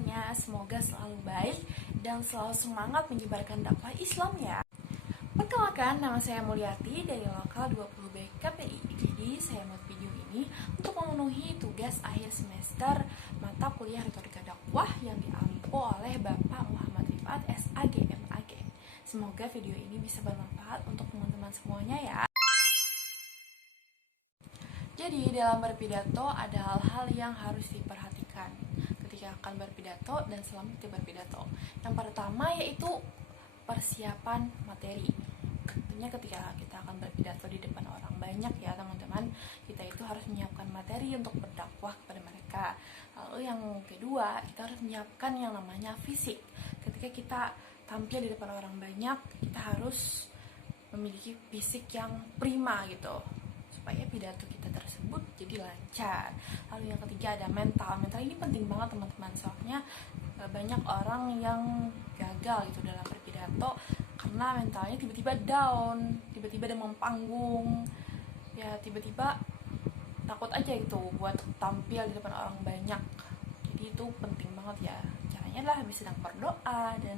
kabarnya? Semoga selalu baik dan selalu semangat menyebarkan dakwah Islam ya. Perkenalkan, nama saya Mulyati dari Lokal 20B KPI. Jadi saya buat video ini untuk memenuhi tugas akhir semester mata kuliah Retorika Dakwah yang diampu oleh Bapak Muhammad Rifat SAG MAG. Semoga video ini bisa bermanfaat untuk teman-teman semuanya ya. Jadi dalam berpidato ada hal-hal yang harus diperhatikan ketika akan berpidato dan selama kita berpidato. Yang pertama yaitu persiapan materi. Tentunya ketika kita akan berpidato di depan orang banyak ya teman-teman, kita itu harus menyiapkan materi untuk berdakwah kepada mereka. Lalu yang kedua, kita harus menyiapkan yang namanya fisik. Ketika kita tampil di depan orang banyak, kita harus memiliki fisik yang prima gitu, supaya pidato kita tersebut jadi lancar. Lalu yang ketiga ada mental. Mental ini penting banget teman-teman, soalnya banyak orang yang gagal gitu dalam berpidato karena mentalnya tiba-tiba down, tiba-tiba demam panggung, ya tiba-tiba takut aja gitu buat tampil di depan orang banyak. Jadi itu penting banget ya. Caranya adalah habis sedang berdoa dan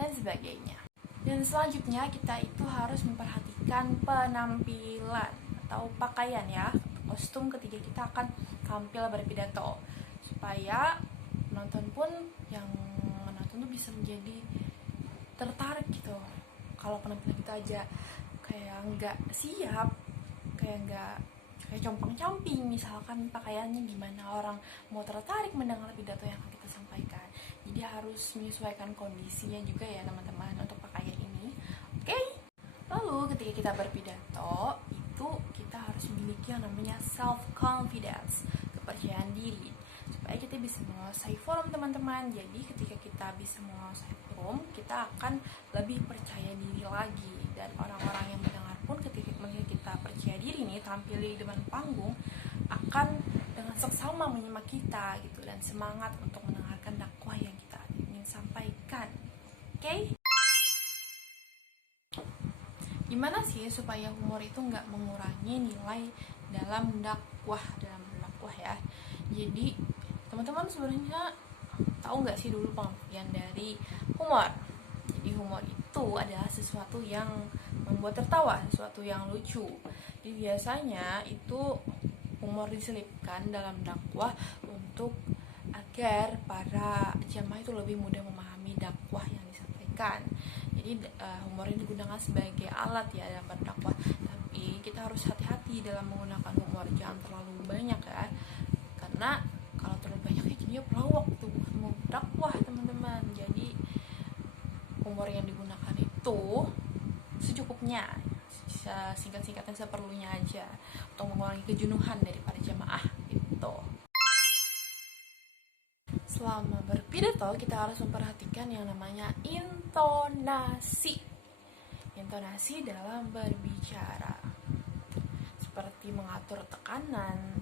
lain sebagainya. Dan selanjutnya kita itu harus memperhatikan penampilan atau pakaian ya, kostum ketika kita akan tampil berpidato, supaya penonton pun yang menonton tuh bisa menjadi tertarik gitu. Kalau penampilan kita aja kayak nggak siap, kayak compang-camping misalkan pakaiannya, gimana orang mau tertarik mendengar pidato yang akan kita sampaikan. Jadi harus menyesuaikan kondisinya juga ya teman-teman untuk pakaian ini. Oke? Lalu ketika kita berpidato itu kita harus memiliki yang namanya self confidence, kepercayaan diri, supaya kita bisa menguasai forum teman-teman. Jadi ketika kita bisa menguasai forum, kita akan lebih percaya diri lagi, dan orang-orang yang mendengar pun ketika kita percaya diri nih tampil di depan panggung akan dengan seksama menyimak kita gitu dan semangat untuk mendengarkan dakwah yang kita ingin sampaikan. Oke? Gimana sih supaya humor itu nggak mengurangi nilai dalam dakwah ya. Jadi teman-teman sebenarnya tahu nggak sih dulu pengertian dari humor? Jadi humor itu adalah sesuatu yang membuat tertawa, sesuatu yang lucu. Jadi biasanya itu humor diselipkan dalam dakwah untuk agar para jamaah itu lebih mudah memahami dakwah yang disampaikan. Jadi humor ini digunakan sebagai alat ya dalam berdakwah. Tapi kita harus hati-hati dalam menggunakan humor, jangan terlalu banyak ya. Karena kalau terlalu banyak ya jadinya pelawak tuh mau dakwah teman-teman. Jadi humor yang digunakan itu secukupnya, singkat-singkatnya seperlunya aja untuk mengurangi kejenuhan dari para jamaah itu. Selama berpidato kita harus memperhatikan yang namanya intonasi. Intonasi dalam berbicara, seperti mengatur tekanan,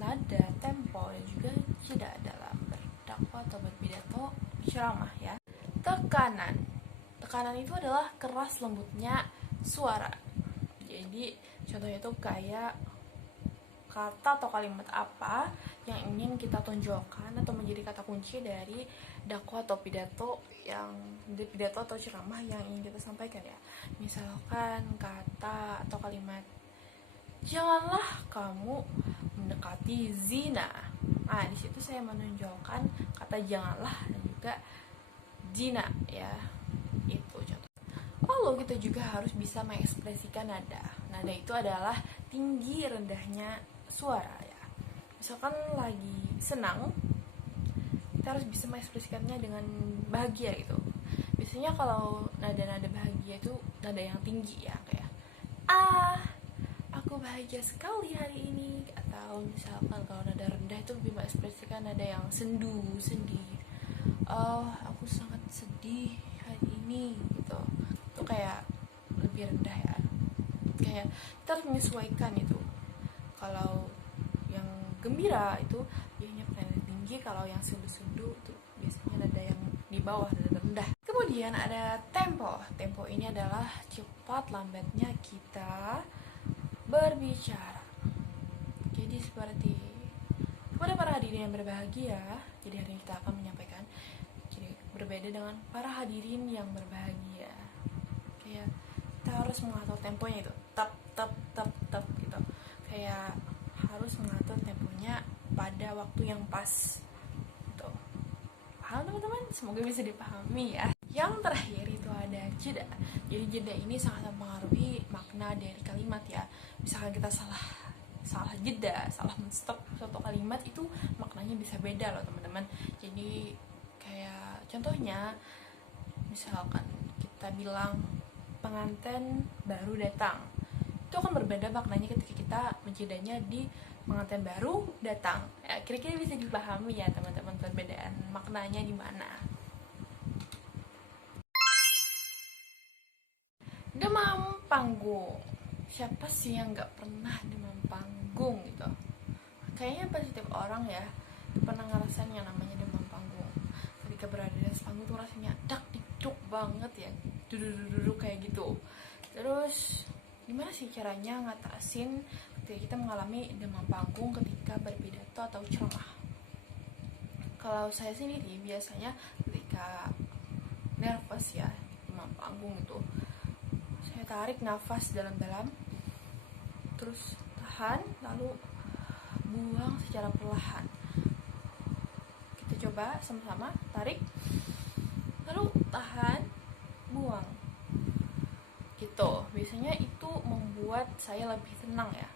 nada, tempo, dan juga jeda dalam berdakwah atau berpidato ceramah ya. Tekanan itu adalah keras lembutnya suara. Jadi contohnya itu kayak kata atau kalimat apa yang ingin kita tonjolkan atau menjadi kata kunci dari dakwah atau pidato atau ceramah yang ingin kita sampaikan ya. Misalkan kata atau kalimat, janganlah kamu mendekati zina. Nah, di situ saya menonjolkan kata janganlah dan juga zina ya. Itu contoh. Lalu kita juga harus bisa mengekspresikan nada. Nada itu adalah tinggi rendahnya suara ya. Misalkan lagi senang, kita harus bisa mengekspresikannya dengan bahagia gitu. Biasanya kalau nada-nada bahagia itu nada yang tinggi ya, kayak aku bahagia sekali hari ini. Atau misalkan kalau nada rendah itu lebih mengekspresikan nada yang sendu, sedih. Aku sangat sedih hari ini gitu. Itu kayak lebih rendah ya. Kayak kita harus menyesuaikan itu. Kalau yang gembira itu biasanya nada tinggi, kalau yang sendu-sendu itu biasanya nada yang di bawah, nada rendah. Kemudian ada tempo. Tempo ini adalah cepat lambatnya kita berbicara. Jadi seperti kepada para hadirin yang berbahagia, jadi hari ini kita akan menyampaikan berbeda dengan para hadirin yang berbahagia. Kayak kita harus mengatur temponya itu, tap tap tap tap gitu. Kayak harus mengatur temponya pada waktu yang pas gitu. Paham teman-teman? Semoga bisa dipahami ya. Yang terakhir itu ada jeda. Jadi jeda ini sangat mempengaruhi makna dari kalimat ya. Misalkan kita salah jeda, salah menstop suatu kalimat, itu maknanya bisa beda loh teman-teman. Jadi kayak contohnya misalkan kita bilang pengantin baru datang, itu akan berbeda maknanya ketika kita menjedanya di pengantin baru datang. Ya, kira-kira bisa dipahami ya teman-teman perbedaan maknanya di mana. Demam panggung. Siapa sih yang nggak pernah demam panggung gitu? Kayaknya pasti setiap orang ya pernah ngerasain yang namanya demam panggung. Ketika berada di atas panggung tuh rasanya dak dikduk banget ya, duduk kayak gitu. Terus gimana sih caranya ngatasin ketika kita mengalami demam panggung ketika berpidato atau ceramah? Kalau saya sendiri biasanya ketika nervous ya, demam panggung itu, saya tarik nafas dalam-dalam, terus tahan, lalu buang secara perlahan. Kita coba sama-sama, tarik, lalu tahan, buang. Gitu. Biasanya itu membuat saya lebih tenang ya.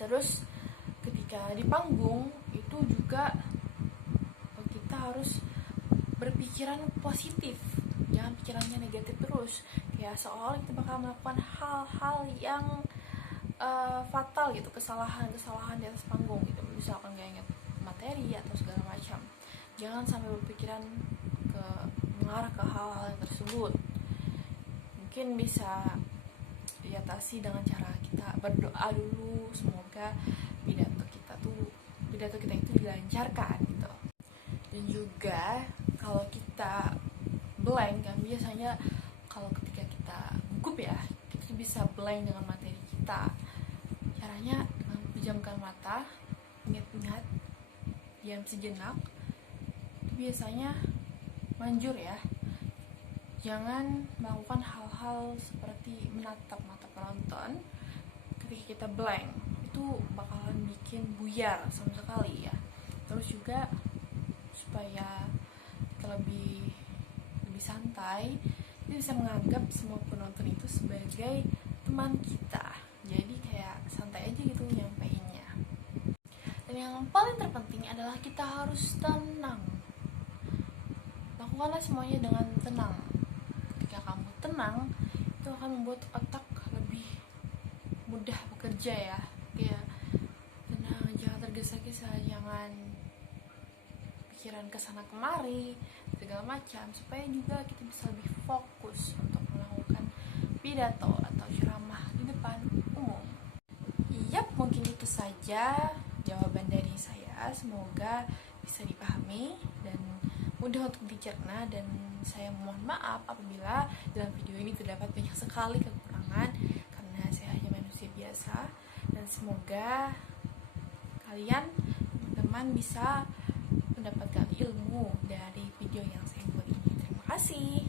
Terus ketika di panggung itu juga kita harus berpikiran positif, jangan pikirannya negatif terus. Ya seolah kita bakal melakukan hal-hal yang fatal gitu, kesalahan di atas panggung gitu, misalkan gak ingat materi atau segala macam. Jangan sampai berpikiran mengarah ke hal-hal yang tersebut. Mungkin bisa diatasi dengan cara kita berdoa dulu, semoga pidato kita itu dilancarkan gitu. Dan juga kalau kita blank kan, biasanya kalau ketika kita gugup ya, kita bisa blank dengan materi kita. Caranya dengan pejamkan mata, ingat-ingat, diam sejenak. Itu biasanya manjur ya. Jangan melakukan hal-hal seperti menatap mata penonton ketika kita blank. Itu bakalan bikin buyar sama sekali ya. Terus juga supaya kita lebih santai, kita bisa menganggap semua penonton itu sebagai teman kita. Jadi kayak santai aja gitu nyampeinnya. Dan yang paling terpenting adalah kita harus tenang. Lakukanlah semuanya dengan tenang. Ketika kamu tenang, itu akan membuat otak lebih mudah bekerja ya. Kayak tenang, jangan tergesa-gesa, jangan pikiran kesana kemari segala macam, supaya juga kita bisa lebih fokus untuk melakukan pidato atau ceramah di depan umum. Yap, mungkin itu saja jawaban dari saya. Semoga bisa dipahami dan mudah untuk dicerna, dan saya mohon maaf apabila dalam video ini terdapat banyak sekali kekurangan karena saya hanya manusia biasa. Dan semoga kalian teman-teman bisa mendapatkan ilmu dari video yang saya buat ini. Terima kasih.